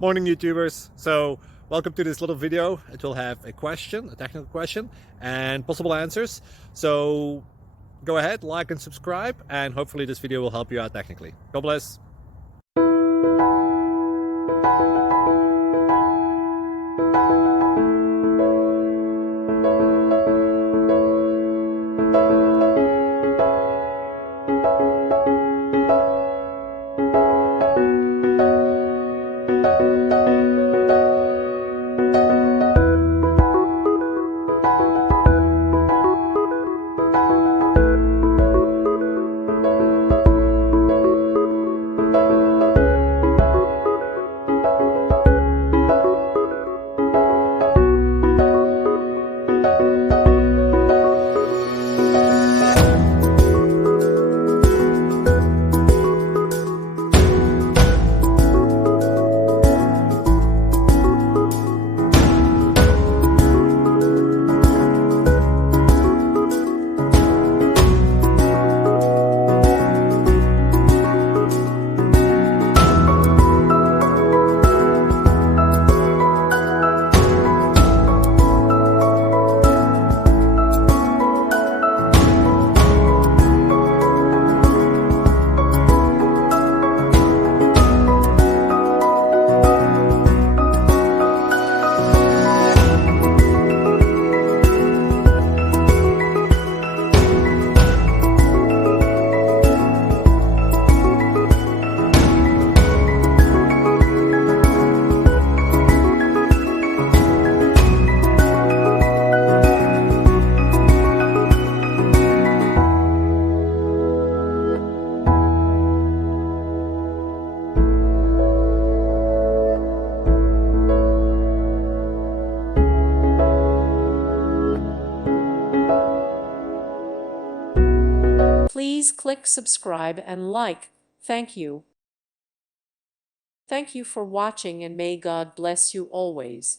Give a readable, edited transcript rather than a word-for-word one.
Morning YouTubers. So welcome to this little video. It will have a question, a technical question, and possible answers. So go ahead, like and subscribe, and hopefully this video will help you out technically. God bless. Please click subscribe and like. Thank you. Thank you for watching and may God bless you always.